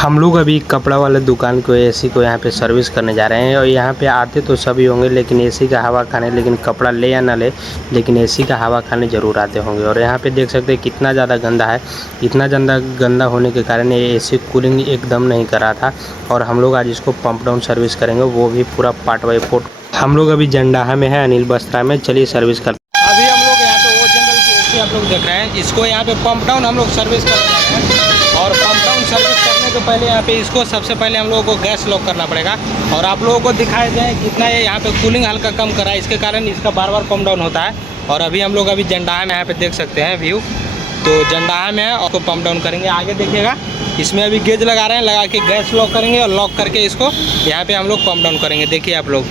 हम लोग अभी कपड़ा वाले दुकान को एसी को यहाँ पे सर्विस करने जा रहे हैं और यहाँ पे आते तो सभी होंगे लेकिन एसी का हवा खाने, लेकिन कपड़ा ले या ना ले लेकिन एसी का हवा खाने ज़रूर आते होंगे। और यहाँ पे देख सकते हैं कितना ज़्यादा गंदा है। इतना ज़्यादा गंदा होने के कारण ये एसी कूलिंग एकदम नहीं कर रहा था और हम लोग आज इसको पंप डाउन सर्विस करेंगे, वो भी पूरा पार्ट बाई पार्ट। हम लोग अभी जंडाहा में है, अनिल वस्त्रा में। चलिए सर्विस करते हैं। अभी हम लोग यहाँ पे वो जनरल की एसी आप लोग देख रहे हैं, इसको यहाँ पे पंप डाउन हम लोग सर्विस कर रहे हैं। और पंप डाउन सर्विस करने के पहले यहाँ पे इसको सबसे पहले हम लोगों को गैस लॉक करना पड़ेगा और आप लोगों को दिखाया जाए कितना ये यहाँ पे कूलिंग हल्का कम करा है, इसके कारण इसका बार बार पंप डाउन होता है। और अभी हम लोग अभी जंडाहा में यहाँ पे देख सकते हैं व्यू, तो जंडाहा में है और पंप डाउन करेंगे। आगे देखिएगा, इसमें अभी गेज लगा रहे हैं, लगा के गैस लॉक करेंगे और लॉक करके इसको यहाँ पे हम लोग पंप डाउन करेंगे। देखिए आप लोग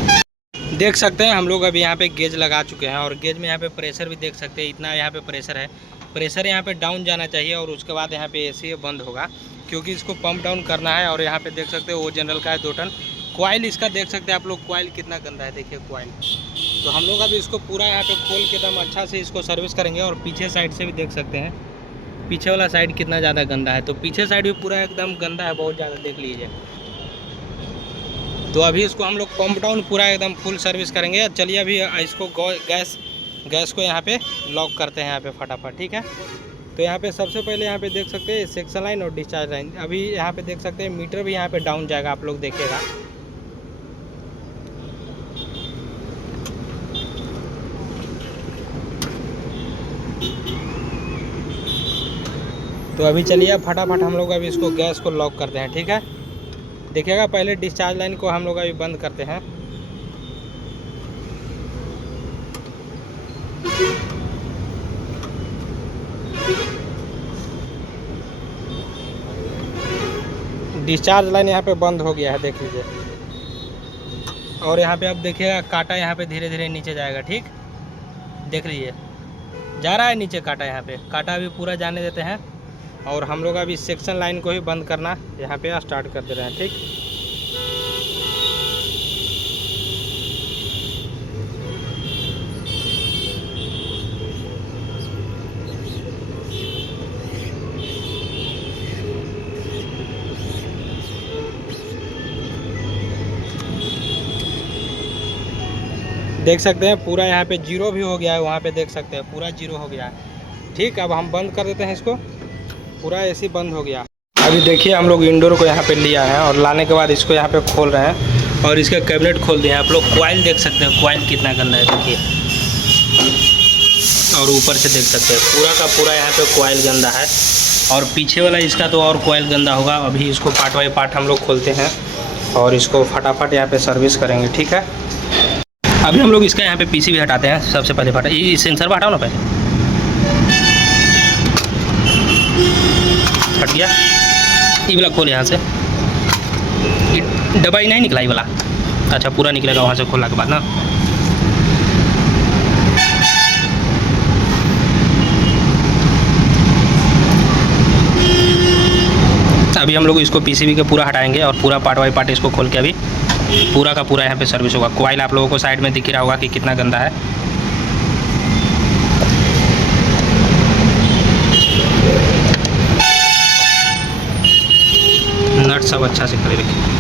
देख सकते हैं हम लोग अभी यहाँ पे गेज लगा चुके हैं और गेज में यहाँ पे प्रेशर भी देख सकते हैं, इतना यहाँ पे प्रेशर है। प्रेशर यहाँ पे डाउन जाना चाहिए और उसके बाद यहाँ पे एसी बंद होगा क्योंकि इसको पंप डाउन करना है। और यहाँ पे देख सकते हैं वो जनरल का है 2 टन कॉइल, इसका देख सकते हैं आप लोग कॉइल कितना गंदा है, देखिए कॉइल। तो हम लोग अभी इसको पूरा यहाँ पे खोल के एकदम अच्छा से इसको सर्विस करेंगे। और पीछे साइड से भी देख सकते हैं, पीछे वाला साइड कितना ज़्यादा गंदा है, तो पीछे साइड भी पूरा एकदम गंदा है, बहुत ज़्यादा, देख लीजिए। तो अभी इसको हम लोग पंप डाउन पूरा एकदम फुल सर्विस करेंगे। चलिए अभी इसको गैस को यहाँ पे लॉक करते हैं यहाँ पे फटाफट, ठीक है। तो यहाँ पे सबसे पहले यहाँ पे देख सकते हैं सेक्शन लाइन और डिस्चार्ज लाइन। अभी यहाँ पे देख सकते हैं मीटर भी यहाँ पे डाउन जाएगा, आप लोग देखिएगा। तो अभी चलिए फटाफट हम लोग अभी इसको गैस को लॉक करते हैं, ठीक है। देखिएगा पहले डिस्चार्ज लाइन को हम लोग अभी बंद करते हैं। डिस्चार्ज लाइन यहाँ पे बंद हो गया है, देख लीजिए। और यहाँ पे अब देखिएगा कांटा यहाँ पे धीरे धीरे नीचे जाएगा, ठीक, देख लीजिए जा रहा है नीचे कांटा। यहाँ पे कांटा अभी पूरा जाने देते हैं और हम लोग अभी सेक्शन लाइन को ही बंद करना यहाँ पे स्टार्ट कर दे रहे हैं, ठीक। देख सकते हैं पूरा यहाँ पे जीरो भी हो गया है, वहाँ पे देख सकते हैं पूरा जीरो हो गया है, ठीक। अब हम बंद कर देते हैं इसको, पूरा एसी बंद हो गया। अभी देखिए हम लोग इंडोर को यहाँ पे लिया है और लाने के बाद इसको यहाँ पे खोल रहे हैं और इसका कैबिनेट खोल दिए हैं। आप लोग कॉइल देख सकते हैं, कॉइल कितना गंदा है, देखिए। और ऊपर से देख सकते हैं पूरा का पूरा यहाँ पे कॉइल गंदा है और पीछे वाला इसका तो और कॉइल गंदा होगा। अभी इसको पार्ट बाई पार्ट हम लोग खोलते हैं और इसको फटाफट यहाँ पे सर्विस करेंगे, ठीक है। अभी हम लोग इसका यहाँ पे पीसी भी हटाते हैं। सबसे पहले फटा ये सेंसर पर हटाओ ना, पहले हट गया। ये वाला खोल यहाँ से, दवाई नहीं निकला ये वाला, अच्छा पूरा निकलेगा वहाँ से खोलने के बाद ना। अभी हम लोग इसको पीसीबी के पूरा हटाएंगे और पूरा पार्ट बाई पार्ट इसको खोल के अभी पूरा का पूरा यहाँ पे सर्विस होगा। कॉइल आप लोगों को साइड में दिख रहा होगा कि कितना गंदा है। नट सब अच्छा से खड़े रखिए।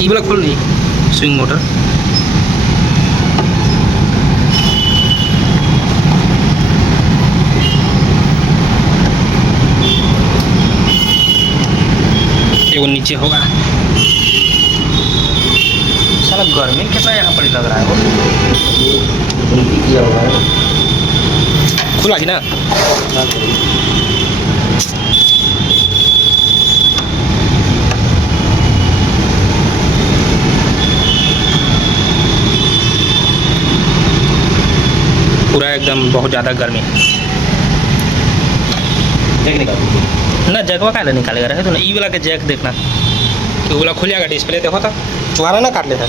ये वाला खोल नहीं, स्विंग मोटर। वो नीचे होगा। सारा गर्मी कितना यहाँ पर लग रहा है, वो खुला कि ना। पूरा एकदम बहुत ज़्यादा गर्मी ना। जगवा का निकालेगा रहे तो ना, ई वाला के जैक देखना कि वो वाला खुल जाएगा डिस्प्ले, देखो तो तुम्हारा ना काट लेता।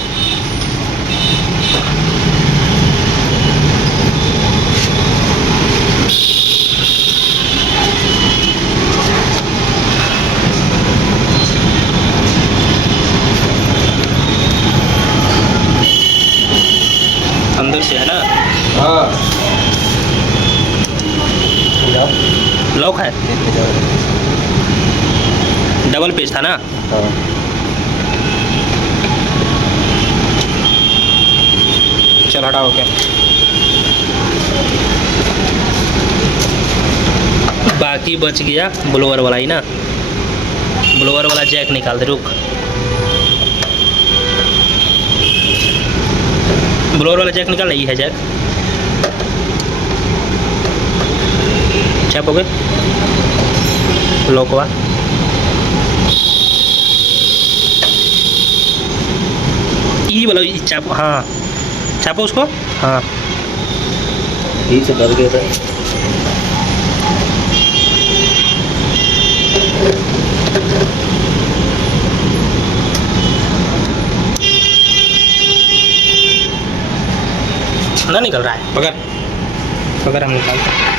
लॉक है, डबल पेज था ना। हाँ। चल हटाओ क्या, बाकी बच गया ब्लोअर वाला ही ना। ब्लोअर वाला जैक निकाल दे, रुक। ब्लोअर वाला जैक निकाल, यही है जैक। छापोगे लॉक हुआ। ये वाला चापो, हाँ चापो उसको, हाँ ठीक से डर गया था। ना निकल रहा है, पकड़ पकड़, हम निकालते हैं।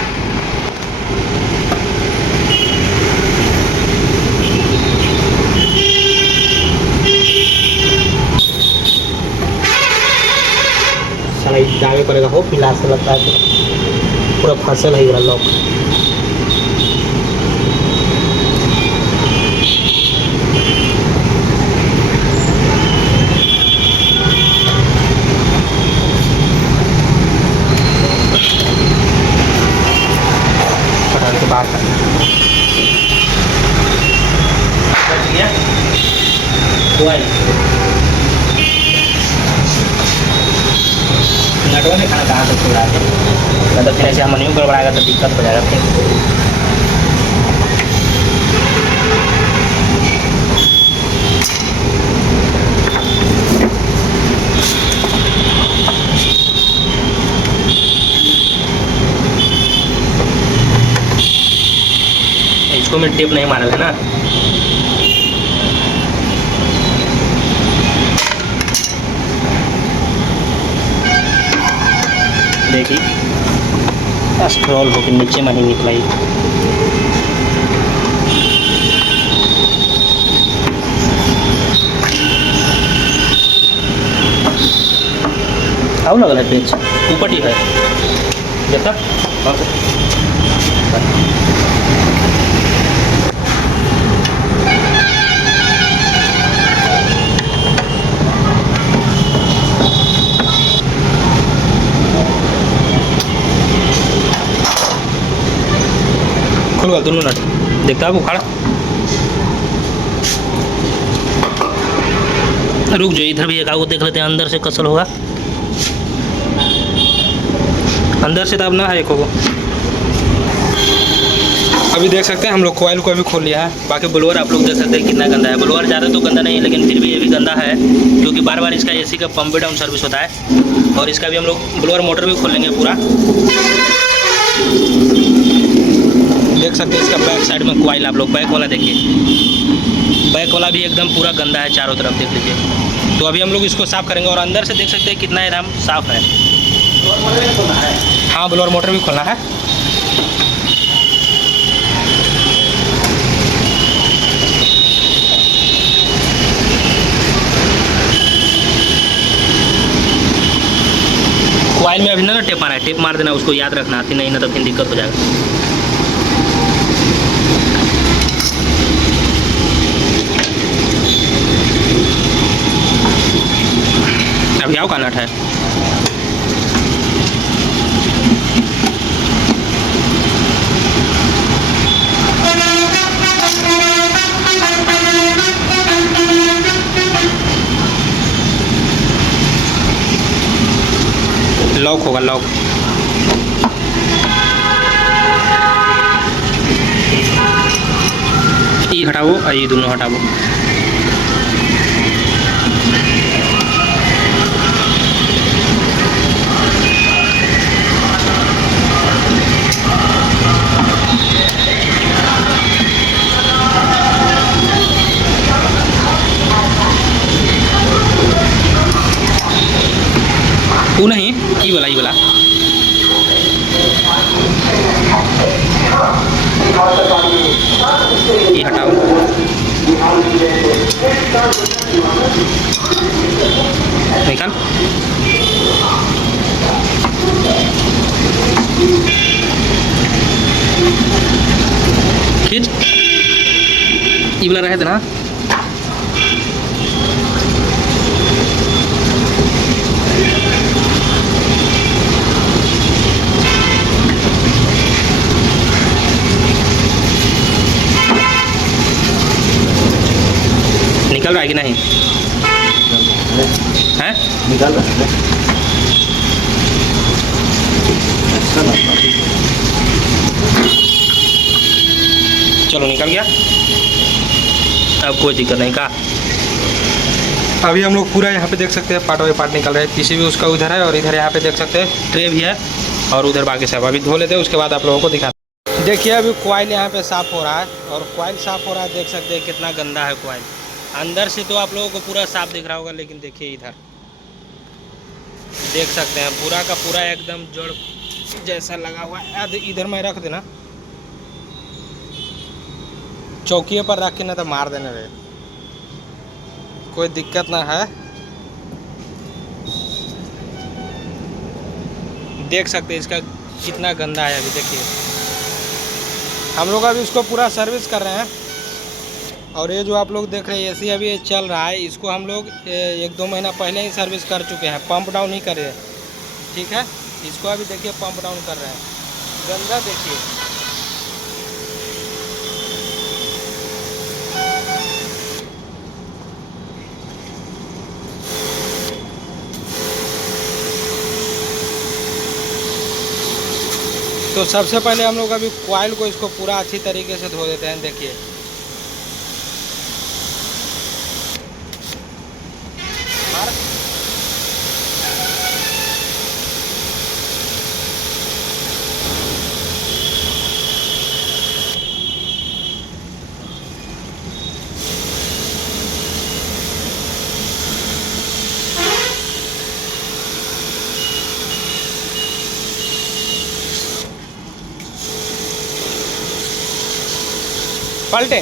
साला दावे करेगा हो, पिला से लगता है पूरा फसल है वाला लॉक। बाहर कर बच गया मोबाइल। नटवा में खाना कहाँ से छोड़ा है, मतलब फिर ऐसे हम नहीं गड़बड़ाएगा तो दिक्कत हो जाएगा फिर। इसको मैं टेप नहीं मारा है ना। देखिए स्क्रॉल होकर नीचे में ही निकला ही। आओ लग रहा है पेज ऊपर ही है जब तक। खुल गया दोनों नट, देखता है वो खड़ा। रुक जाओ, इधर भी एक आगो देख लेते हैं, अंदर से कसल होगा। अंदर से तो अब ना है एक होगा। अभी देख सकते हैं हम लोग कोयल को अभी खोल लिया है। बाकी ब्लोअर आप लोग देख सकते हैं कितना गंदा है। ब्लोअर ज़्यादा तो गंदा नहीं है, लेकिन फिर भी ये भी गंदा है, क्योंकि बार बार इसका एसी का पंप डाउन सर्विस होता है। और इसका भी हम लोग ब्लोअर मोटर भी खोल लेंगे पूरा। देख सकते हैं इसका बैक साइड में कोयल, आप लोग बैक वाला देखिए, बैक वाला भी एकदम पूरा गंदा है चारों तरफ, देख लीजिए। तो अभी हम लोग इसको साफ़ करेंगे। और अंदर से देख सकते हैं कितना एकदम साफ़ है। हाँ ब्लोअर मोटर भी खोलना है। कोयल में अभी ना टेप मारा है, टेप मार देना, उसको याद रखना, आती नहीं ना तो फिर दिक्कत हो जाएगा। अभी आओ का नट है। लॉक होगा, लॉक। ये हटाओ और ये दोनों हटाओ। वो नहीं, ये वाला, ये वाला। ये हटाओ। निकाल। खींच, ये वाला रहे थे ना। निकल रहा है कि नहीं है? निकाल रहा है। अच्छा लगता है। चलो निकल गया, अब कोई दिक्कत नहीं का। अभी हम लोग पूरा यहाँ पे देख सकते हैं पार्ट बाई पार्ट निकल रहे हैं। पीछे भी उसका उधर है और इधर यहाँ पे देख सकते हैं ट्रे भी है और उधर बाकी सब अभी धो लेते हैं, उसके बाद आप लोगों को दिखाते हैं। देखिए अभी कॉइल यहाँ पे साफ़ हो रहा है और कॉइल साफ़ हो रहा है, देख सकते हैं कितना गंदा है कॉइल। अंदर से तो आप लोगों को पूरा साफ दिख रहा होगा, लेकिन देखिए इधर देख सकते हैं पूरा का पूरा एकदम जड़ जैसा लगा हुआ है। इधर मैं रख देना, चौकीए पर रख के ना तो मार देने रहे, कोई दिक्कत ना है। देख सकते हैं इसका कितना गंदा है। अभी देखिए हम लोग अभी इसको पूरा सर्विस कर रहे हैं और ये जो आप लोग देख रहे हैं एसी अभी चल रहा है, इसको हम लोग 1-2 महीना पहले ही सर्विस कर चुके हैं, पंप डाउन ही करे, ठीक है। इसको अभी देखिए पंप डाउन कर रहे हैं, गंदा देखिए। तो सबसे पहले हम लोग अभी कॉइल को इसको पूरा अच्छी तरीके से धो देते हैं। देखिए पलटे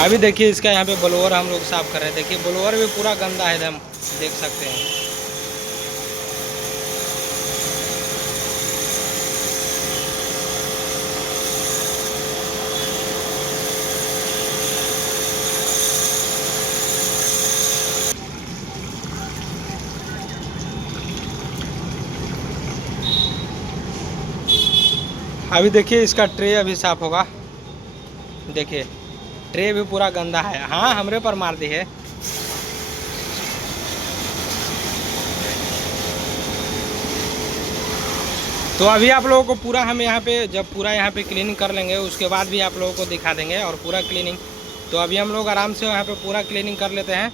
अभी देखिए इसका यहाँ पे ब्लोअर हम लोग साफ़ कर रहे हैं। देखिए ब्लोअर भी पूरा गंदा है एकदम, देख सकते हैं। अभी देखिए इसका ट्रे अभी साफ़ होगा। देखिए ट्रे भी पूरा गंदा है। हाँ हमरे पर मार दी है। तो अभी आप लोगों को पूरा हम यहाँ पे जब पूरा यहाँ पे क्लीनिंग कर लेंगे उसके बाद भी आप लोगों को दिखा देंगे और पूरा क्लीनिंग। तो अभी हम लोग आराम से यहाँ पे पूरा क्लीनिंग कर लेते हैं,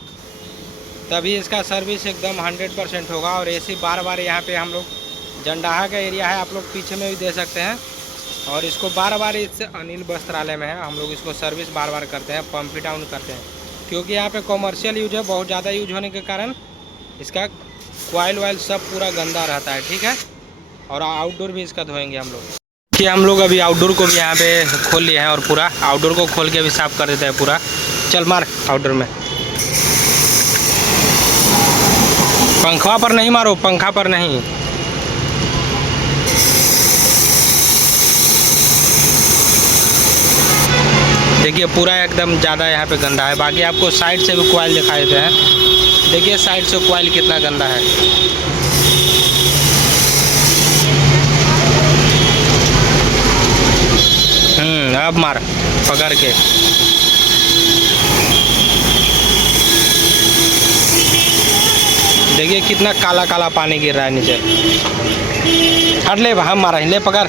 तभी इसका सर्विस एकदम 100% होगा। और ऐसे बार बार यहाँ पे हम लोग जंडाहा का एरिया है, आप लोग पीछे में भी दे सकते हैं। और इसको बार बार इस अनिल वस्त्रालय में है, हम लोग इसको सर्विस बार बार करते हैं, पंप डाउन करते हैं, क्योंकि यहाँ पे कॉमर्शियल यूज है। बहुत ज़्यादा यूज होने के कारण इसका कॉइल वाइल सब पूरा गंदा रहता है, ठीक है। और आउटडोर भी इसका धोएंगे हम लोग। कि हम लोग अभी आउटडोर को भी यहाँ पे खोल लिए हैं और पूरा आउटडोर को खोल के भी साफ़ कर देते हैं पूरा। चल मार आउटडोर में, पंखा पर नहीं मारो, पंखा पर नहीं। देखिए पूरा एकदम ज़्यादा यहाँ पे गंदा है। बाकी आपको साइड से भी कॉइल दिखा देते हैं। देखिए साइड से कॉइल कितना गंदा है। अब मार पकड़ के। देखिए कितना काला काला पानी गिर रहा है नीचे। हट ले, हम मारा ले, पकड़।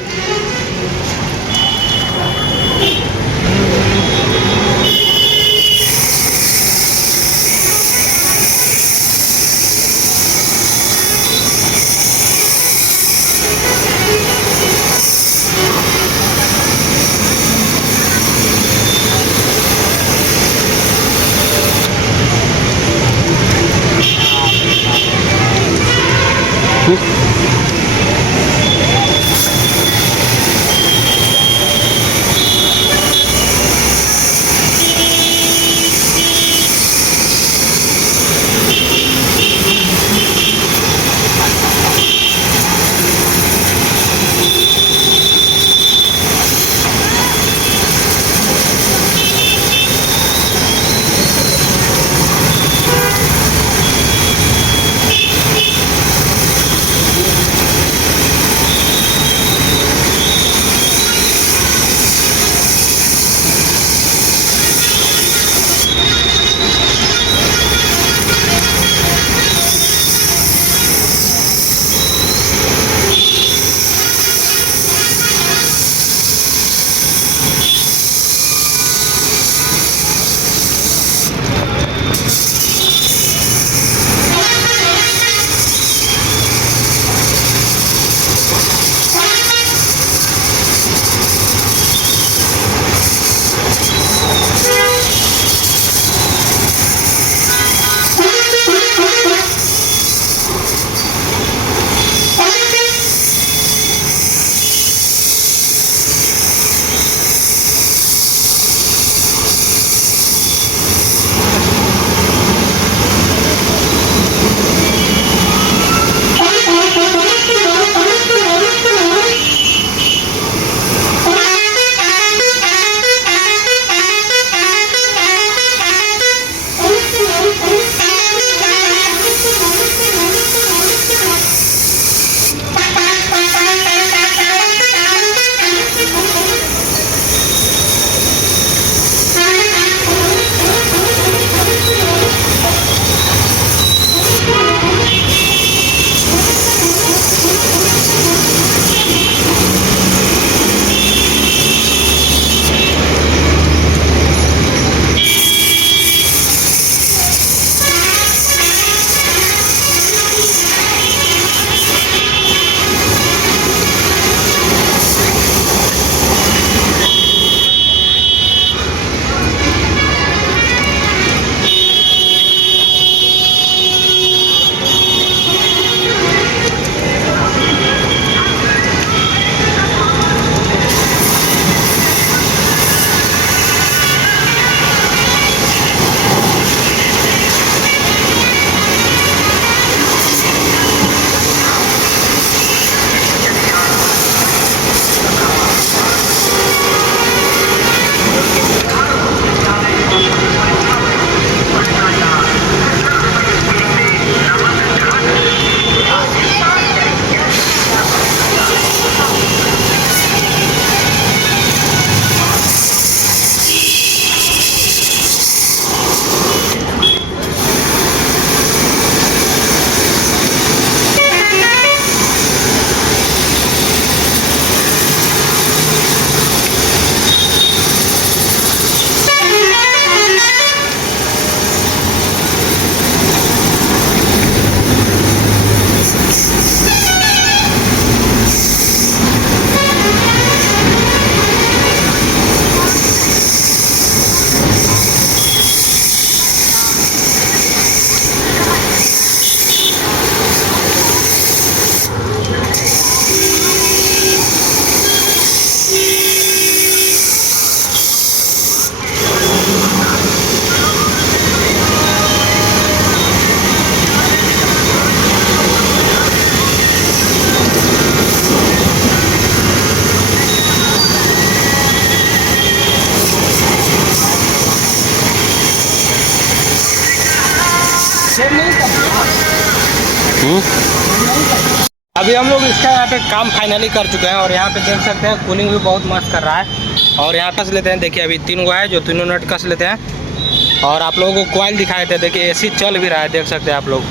अभी हम लोग इसका यहाँ पे काम फाइनली कर चुके हैं और यहाँ पे देख सकते हैं कूलिंग भी बहुत मस्त कर रहा है। और यहाँ कस लेते हैं, देखिए अभी 3 गो है जो तीनों नट कस लेते हैं। और आप लोगों को कॉइल दिखाए थे, देखिए एसी चल भी रहा है, देख सकते हैं आप लोग।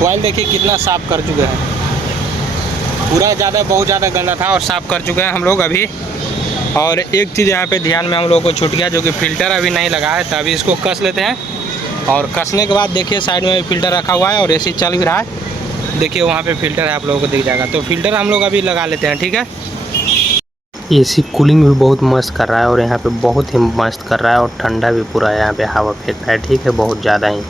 कॉइल देखिए कितना साफ़ कर चुके हैं, पूरा बहुत ज़्यादा गंदा था और साफ़ कर चुके हैं हम लोग अभी। और एक चीज़ यहाँ पे ध्यान में हम लोगों को छूट गया, जो कि फ़िल्टर अभी नहीं लगा है, तो अभी इसको कस लेते हैं। और कसने के बाद देखिए साइड में फ़िल्टर रखा हुआ है और एसी चल भी रहा है, देखिए वहाँ पे फ़िल्टर है, आप लोगों को दिख जाएगा। तो फ़िल्टर हम लोग अभी लगा लेते हैं, ठीक है। एसी कूलिंग भी बहुत मस्त कर रहा है और यहाँ पे बहुत ही मस्त कर रहा है और ठंडा भी पूरा यहाँ पे हवा फेंक रहा है, ठीक है, बहुत ज़्यादा ही।